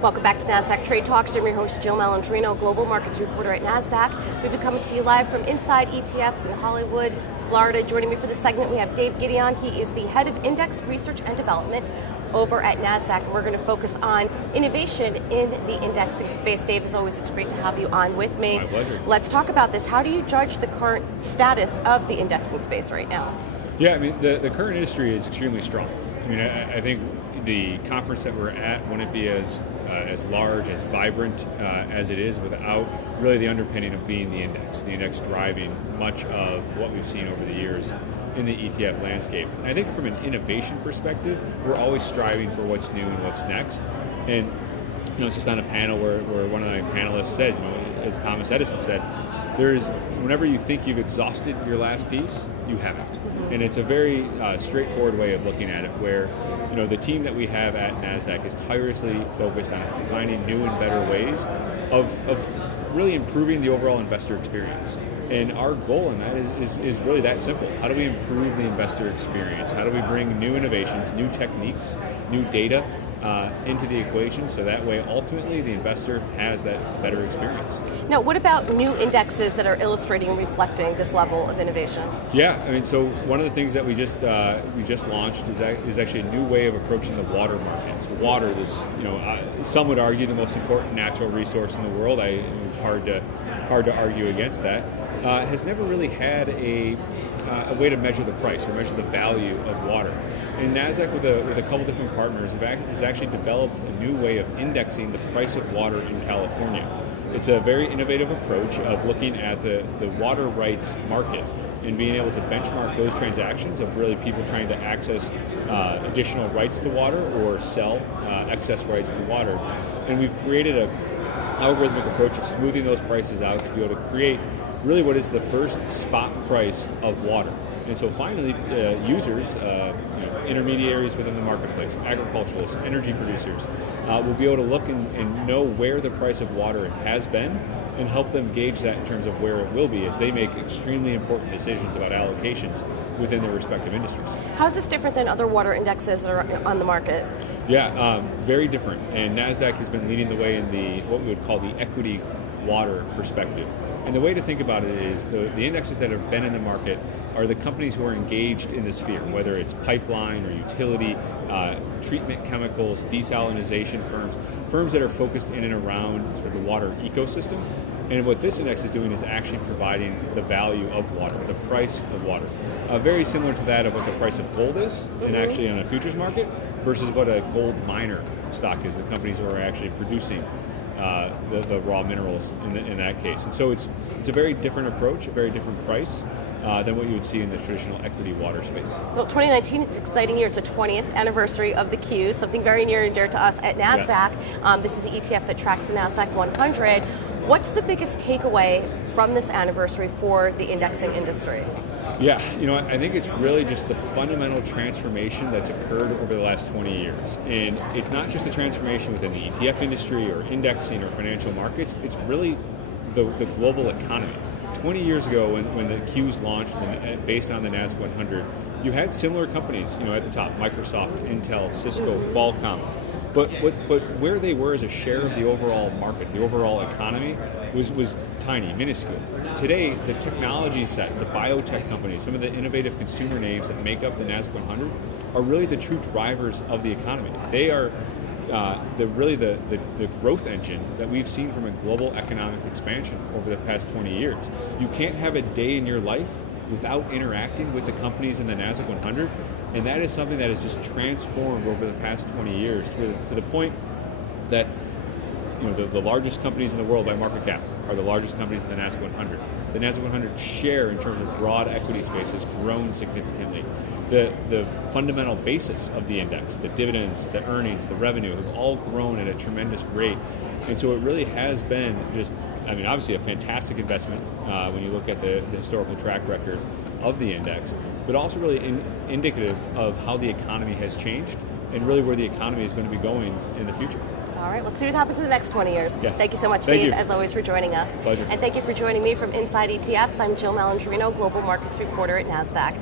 Welcome back to Nasdaq Trade Talks. I'm your host, Jill Malandrino, Global Markets Reporter at Nasdaq. We've been coming to you live from Inside ETFs in Hollywood, Florida. Joining me for this segment, we have Dave Gideon. He is the head of Index Research and Development over at Nasdaq, and we're going to focus on innovation in the indexing space. Dave, as always, it's great to have you on with me. My pleasure. Let's talk about this. How do you judge the current status of the indexing space right now? Yeah, I mean, the current industry is extremely strong. I mean, I think the conference that we're at wouldn't be as large, as vibrant as it is without really the underpinning of being the index driving much of what we've seen over the years in the ETF landscape. And I think from an innovation perspective, we're always striving for what's new and what's next. And it's just on a panel where one of the panelists said, as Thomas Edison said, whenever you think you've exhausted your last piece, you haven't. And it's a very straightforward way of looking at it, where the team that we have at Nasdaq is tirelessly focused on finding new and better ways of really improving the overall investor experience. And our goal in that is really that simple. How do we improve the investor experience? How do we bring new innovations, new techniques, new data into the equation, so that way ultimately the investor has that better experience? Now, what about new indexes that are illustrating and reflecting this level of innovation? Yeah, I mean, so one of the things that we just launched is actually a new way of approaching the water market. So water, some would argue the most important natural resource in the world. Hard to argue against that. Has never really had a way to measure the price or measure the value of water. And Nasdaq, with a couple different partners, has actually developed a new way of indexing the price of water in California. It's a very innovative approach of looking at the water rights market and being able to benchmark those transactions of really people trying to access additional rights to water or sell excess rights to water. And we've created an algorithmic approach of smoothing those prices out to be able to create really what is the first spot price of water. And so finally, users, intermediaries within the marketplace, agriculturalists, energy producers, will be able to look and know where the price of water has been and help them gauge that in terms of where it will be as they make extremely important decisions about allocations within their respective industries. How is this different than other water indexes that are on the market? Yeah, very different. And Nasdaq has been leading the way in what we would call the equity water perspective. And the way to think about it is the indexes that have been in the market are the companies who are engaged in the sphere, whether it's pipeline or utility, treatment chemicals, desalinization firms that are focused in and around sort of the water ecosystem. And what this index is doing is actually providing the value of water, the price of water. Very similar to that of what the price of gold is, and actually on a futures market, versus what a gold miner stock is, the companies who are actually producing the raw minerals in that case. And so it's a very different approach, a very different price than what you would see in the traditional equity water space. Well, 2019, it's an exciting year. It's a 20th anniversary of the Q, something very near and dear to us at Nasdaq. Yes. This is the ETF that tracks the Nasdaq 100. What's the biggest takeaway from this anniversary for the indexing industry? Yeah, I think it's really just the fundamental transformation that's occurred over the last 20 years. And it's not just a transformation within the ETF industry or indexing or financial markets, it's really the global economy. 20 years ago when the Qs launched based on the Nasdaq 100, you had similar companies, at the top, Microsoft, Intel, Cisco, Qualcomm. But where they were as a share of the overall market, the overall economy, was tiny, minuscule. Today, the technology set, the biotech companies, some of the innovative consumer names that make up the Nasdaq 100 are really the true drivers of the economy. They are the growth engine that we've seen from a global economic expansion over the past 20 years. You can't have a day in your life without interacting with the companies in the Nasdaq 100, and that is something that has just transformed over the past 20 years to the point that the largest companies in the world by market cap are the largest companies in the Nasdaq 100. The Nasdaq 100 share in terms of broad equity space has grown significantly. The fundamental basis of the index, the dividends, the earnings, the revenue, have all grown at a tremendous rate. And so it really has been obviously a fantastic investment when you look at the historical track record of the index, but also really indicative of how the economy has changed and really where the economy is going to be going in the future. All right, let's see what happens in the next 20 years. Yes. Thank you so much, Thank Dave, you. as always, for joining us. Pleasure. And thank you for joining me from Inside ETFs. I'm Jill Malandrino, Global Markets Reporter at Nasdaq.